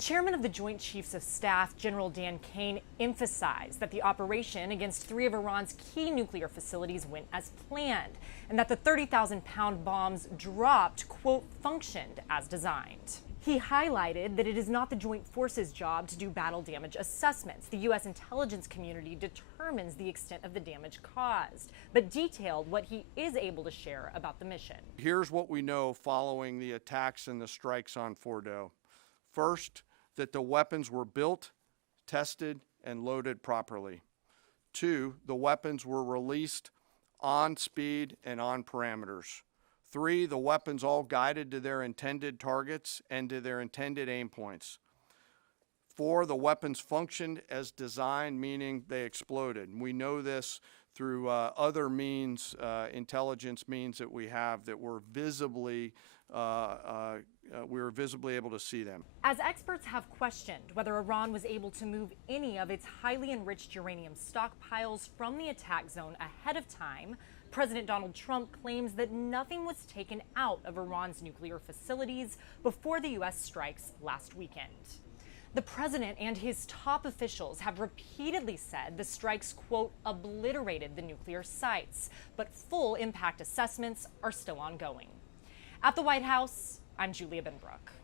Chairman of the Joint Chiefs of Staff, General Dan Kane, emphasized that the operation against 3 of Iran's key nuclear facilities went as planned, and that the 30,000-pound bombs dropped, quote, functioned as designed. He highlighted that it is not the joint forces' job to do battle damage assessments. The U.S. intelligence community determines the extent of the damage caused, but detailed what he is able to share about the mission. Here's what we know following the attacks and the strikes on Fordo. First, that the weapons were built, tested, and loaded properly. 2, the weapons were released on speed and on parameters. 3, the weapons all guided to their intended targets and to their intended aim points. 4, the weapons functioned as designed, meaning they exploded. And we know this through other means, intelligence means that we have that were visibly we were visibly able to see them. As experts have questioned whether Iran was able to move any of its highly enriched uranium stockpiles from the attack zone ahead of time, President Donald Trump claims that nothing was taken out of Iran's nuclear facilities before the U.S. strikes last weekend. The president and his top officials have repeatedly said the strikes, quote, obliterated the nuclear sites, but full impact assessments are still ongoing. At the White House, I'm Julia Benbrook.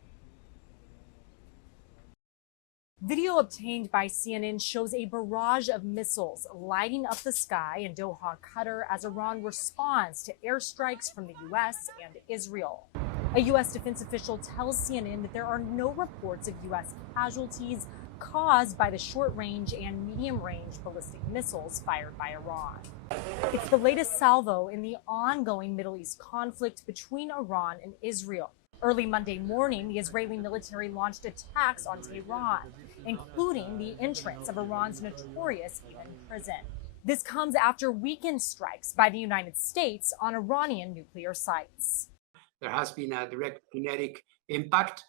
Video obtained by CNN shows a barrage of missiles lighting up the sky in Doha, Qatar, as Iran responds to airstrikes from the U.S. and Israel. A U.S. defense official tells CNN that there are no reports of U.S. casualties caused by the short-range and medium-range ballistic missiles fired by Iran. It's the latest salvo in the ongoing Middle East conflict between Iran and Israel. Early Monday morning, the Israeli military launched attacks on Tehran, including the entrance of Iran's notorious Eman prison. This comes after weekend strikes by the United States on Iranian nuclear sites. There has been a direct kinetic impact.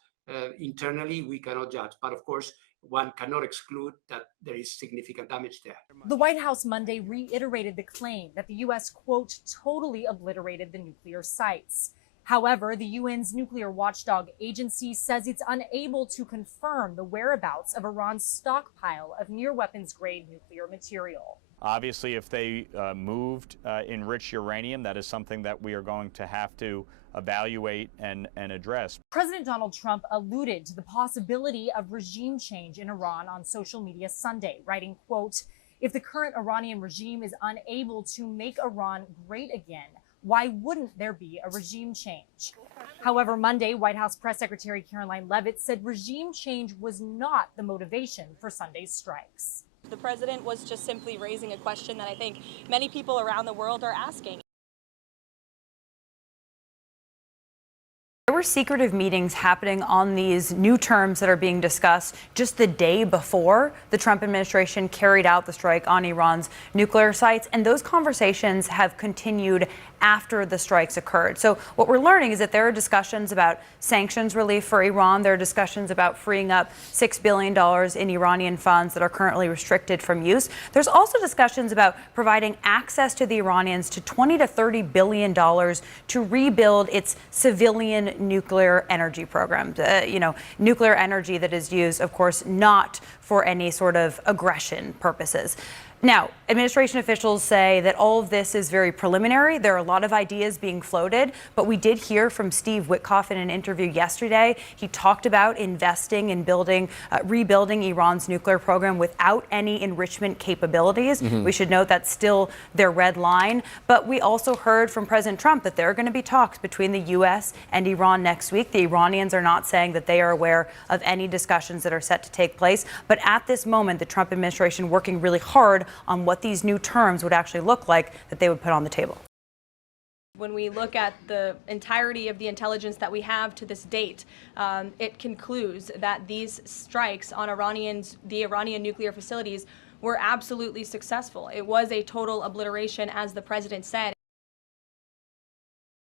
Internally, we cannot judge, but of course, one cannot exclude that there is significant damage there. The White House Monday reiterated the claim that the U.S., quote, totally obliterated the nuclear sites. However, the UN's nuclear watchdog agency says it's unable to confirm the whereabouts of Iran's stockpile of near-weapons-grade nuclear material. Obviously, if they moved enriched uranium, that is something that we are going to have to evaluate and address. President Donald Trump alluded to the possibility of regime change in Iran on social media Sunday, writing, quote, if the current Iranian regime is unable to make Iran great again, why wouldn't there be a regime change? However, Monday, White House Press Secretary Caroline Leavitt said regime change was not the motivation for Sunday's strikes. The president was just simply raising a question that I think many people around the world are asking. There were secretive meetings happening on these new terms that are being discussed just the day before the Trump administration carried out the strike on Iran's nuclear sites, and those conversations have continued after the strikes occurred. So what we're learning is that there are discussions about sanctions relief for Iran. There are discussions about freeing up $6 billion in Iranian funds that are currently restricted from use. There's also discussions about providing access to the Iranians to $20 to $30 billion to rebuild its civilian nuclear energy program. Nuclear energy that is used, of course, not for any sort of aggression purposes. Now, administration officials say that all of this is very preliminary. There are a lot of ideas being floated, but we did hear from Steve Witkoff in an interview yesterday. He talked about investing in rebuilding Iran's nuclear program without any enrichment capabilities. We should note that's still their red line. But we also heard from President Trump that there are going to be talks between the U.S. and Iran next week. The Iranians are not saying that they are aware of any discussions that are set to take place. But at this moment, the Trump administration working really hard on what these new terms would actually look like that they would put on the table. When we look at the entirety of the intelligence that we have to this date, it concludes that these strikes on the Iranian nuclear facilities were absolutely successful. It was a total obliteration, as the president said.